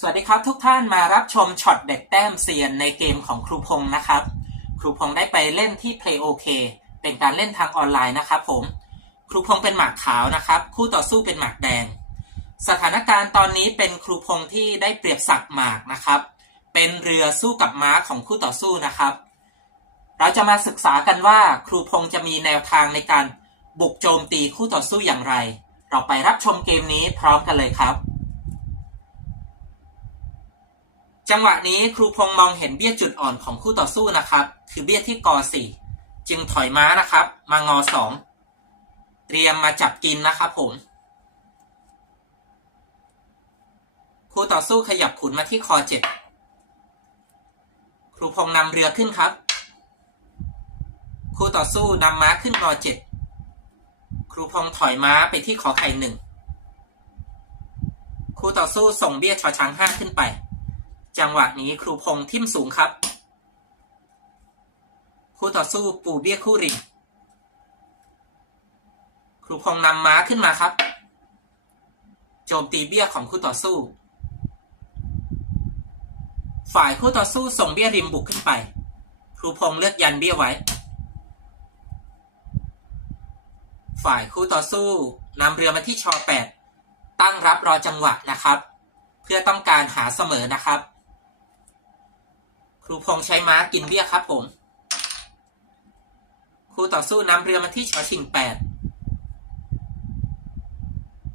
สวัสดีครับทุกท่านมารับชมช็อตเด็ดแต้มเซียนในเกมของครูพงศ์นะครับ ครูพงศ์ได้ไปเล่นที่ Play OK เป็นการเล่นทางออนไลน์นะครับผม ครูพงศ์เป็นหมากขาวนะครับ คู่ต่อสู้เป็นหมากแดง สถานการณ์ตอนนี้เป็นครูพงศ์ที่ได้เปรียบสักหมากนะครับ เป็นเรือสู้กับม้าของคู่ต่อสู้นะครับ เราจะมาศึกษากันว่าครูพงศ์จะมีแนวทางในการบุกโจมตีคู่ต่อสู้อย่างไร เราไปรับชมเกมนี้พร้อมกันเลยครับ จังหวะนี้ครูพงษ์มองเห็นเบี้ยจุดอ่อนของคู่ต่อสู้นะครับ คือเบี้ยที่กอ4จึงถอยม้านะครับ มางอ2เตรียมมาจับกินนะครับผมคู่ต่อสู้ขยับขุนมาที่คอ7ครูพงษ์นำเรือขึ้นครับ คู่ต่อสู้นำม้าขึ้นงอ7ครูพงษ์ถอยม้าไปที่ขอไข่หนึ่งคู่ต่อสู้ส่งเบี้ยชอช้างห้าขึ้นไป จังหวะนี้ครูพงษ์ทิมสูงครับ คู่ต่อสู้ปูเบี้ยคู่ริงครูพงษ์นำม้าขึ้นมาครับ โจมตีเบี้ยของคู่ต่อสู้ ฝ่ายคู่ต่อสู้ส่งเบี้ยริมบุกขึ้นไป ครูพงษ์เลือกยันเบี้ยไว้ ฝ่ายคู่ต่อสู้นำเรือมาที่ชอ8ตั้งรับรอจังหวะนะครับ เพื่อต้องการหาเสมอนะครับ ครูพงษ์ใช้ม้ากินเบี้ยครับผมครูต่อสู้นำเรือมาที่ชอชิงแปด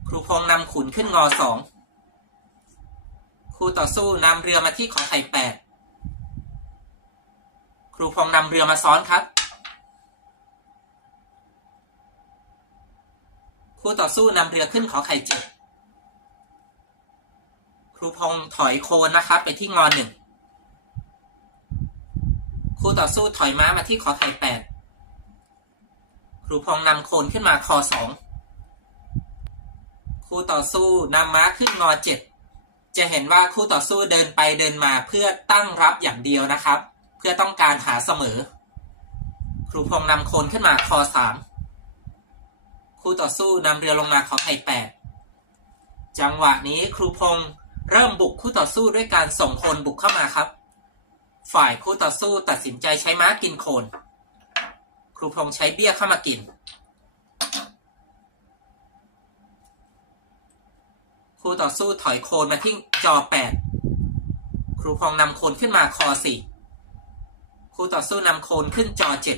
ครูพงษ์นำขุนขึ้นงอสองครูต่อสู้นำเรือมาที่ขอไข่แปดครูพงษ์นำเรือมาซ้อนครับครูต่อสู้นำเรือขึ้นขอไข่เจ็ดครูพงษ์ถอยโคนนะครับ ไปที่งอหนึ่ง คู่ต่อสู้ถอยม้ามาที่ขอไข่แปดครูพงนำโคนขึ้นมาคอสองคู่ต่อสู้นำม้าขึ้นงอเจ็ดจะเห็นว่าคู่ต่อสู้เดินไปเดินมาเพื่อตั้งรับอย่างเดียวนะครับ เพื่อต้องการหาเสมอ ครูพงนำโคนขึ้นมาคอสามคู่ต่อสู้นำเรือลงมาขอไข่แปดจังหวะนี้ครูพงเริ่มบุกคู่ต่อสู้ด้วยการส่งโคนบุกเข้ามาครับ ฝ่ายคู่ต่อสู้ตัดสินใจใช้ม้ากินโคน ครูพงษ์ใช้เบี้ยเข้ามากิน คู่ต่อสู้ถอยโคนมาที่จอแปดครูพงษ์นำโคนขึ้นมาคอสี่คู่ต่อสู้นำโคนขึ้นจอเจ็ด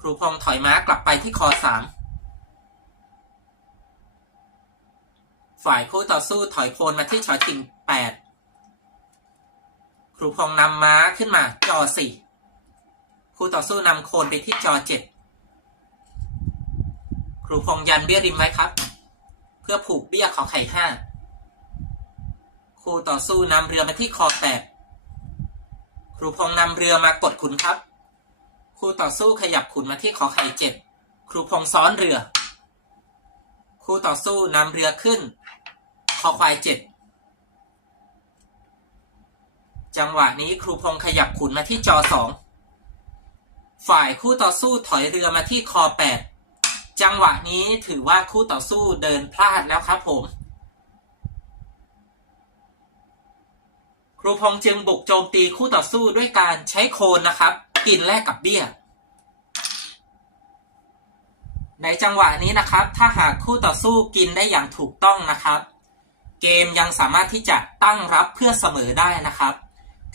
ครูพงษ์ถอยม้ากลับไปที่คอสามฝ่ายคู่ต่อสู้ถอยโคนมาที่ชอชิง ครูพงษ์นำม้าขึ้นมาจอสี่คู่ต่อสู้นำโคนไปที่จอเจ็ดครูพงษ์ยันเบี้ยริมไว้ครับ เพื่อผูกเบี้ยขอไข่ห้าคู่ต่อสู้นำเรือมาที่คอแปดครูพงษ์นำเรือมากดขุนครับ คู่ต่อสู้ขยับขุนมาที่ขอไข่เจ็ดครูพงษ์ซ้อนเรือ คู่ต่อสู้นำเรือขึ้น คอควายเจ็ด จังหวะนี้ครูพงษ์ขยับขุนมาที่จอสองฝ่ายคู่ต่อสู้ถอยเรือมาที่คอแปดจังหวะนี้ถือว่าคู่ต่อสู้เดินพลาดแล้วครับผม ครูพงษ์จึงบุกโจมตีคู่ต่อสู้ด้วยการใช้โคนนะครับ กินแลกกับเบี้ย ในจังหวะนี้นะครับ ถ้าหากคู่ต่อสู้กินได้อย่างถูกต้องนะครับ เกมยังสามารถที่จะตั้งรับเพื่อเสมอได้นะครับ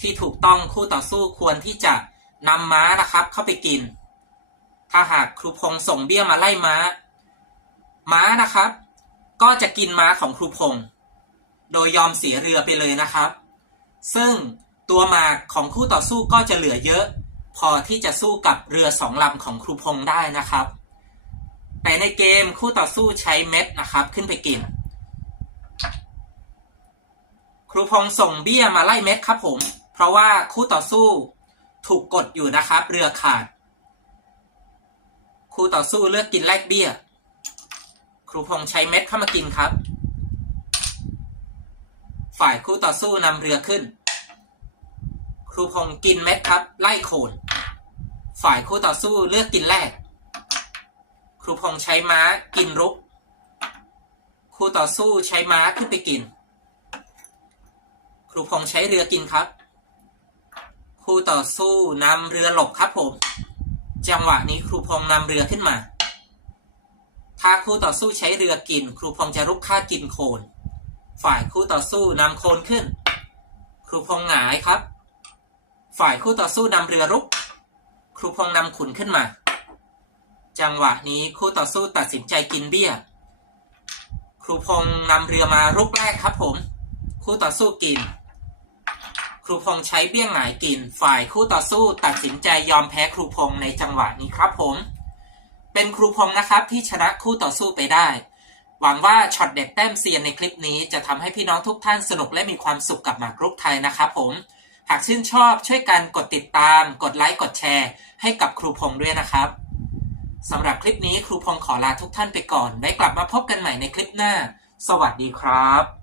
ที่ถูกต้องคู่ต่อสู้ควรที่จะนำม้านะครับ เข้าไปกิน ถ้าหากครูพงส่งเบี้ยมาไล่ม้า ม้านะครับ ก็จะกินม้าของครูพง โดยยอมเสียเรือไปเลยนะครับ ซึ่งตัวหมากของคู่ต่อสู้ก็จะเหลือเยอะ พอที่จะสู้กับเรือสองลำของครูพงได้นะครับ แต่ในเกมคู่ต่อสู้ใช้เม็ดนะครับ ขึ้นไปกิน ครูพงส่งเบี้ยมาไล่เม็ดครับผม เพราะว่าคู่ต่อสู้ถูกกดอยู่นะครับเรือขาด คู่ต่อสู้เลือกกินแลกเบี้ย ครูพงษ์ใช้เม็ดเข้ามากินครับ ฝ่ายคู่ต่อสู้นำเรือขึ้น ครูพงษ์กินเม็ดครับ ไล่โคนฝ่ายคู่ต่อสู้เลือกกินแลกครูพงษ์ใช้ม้ากินรุกคู่ต่อสู้ใช้ม้าขึ้นไปกิน ครูพงษ์ใช้เรือกินครับ คู่ต่อสู้นำเรือหลบครับผม จังหวะนี้ครูพงนำเรือขึ้นมา ถ้าคู่ต่อสู้ใช้เรือกิน ครูพงจะรุกฆ่ากินโคน ฝ่ายคู่ต่อสู้นำโคนขึ้น ครูพงหงายครับ ฝ่ายคู่ต่อสู้นำเรือรุก ครูพงนำขุนขึ้นมา จังหวะนี้คู่ต่อสู้ตัดสินใจกินเบี้ย ครูพงนำเรือมารุกแรกครับผม คู่ต่อสู้กิน รูพงษ์ใช้เบี้ยงหงายกิน ฝ่ายคู่ต่อสู้ตัดสินใจยอมแพ้ครูพงษ์ในจังหวะนี้ครับผม เป็นครูพงษ์นะครับที่ชนะคู่ต่อสู้ไปได้ หวังว่าช็อตเด็ดแต้มเซียนในคลิปนี้จะทำให้พี่น้องทุกท่านสนุกและมีความสุขกับหมากรุกไทยนะครับผม หากชื่นชอบช่วยกันกดติดตาม กดไลค์กดแชร์ ให้กับครูพงษ์ด้วยนะครับสำหรับคลิปนี้ครูพงษ์ขอลาทุกท่านไปก่อน ไว้กลับมาพบกันใหม่ในคลิปหน้า สวัสดีครับ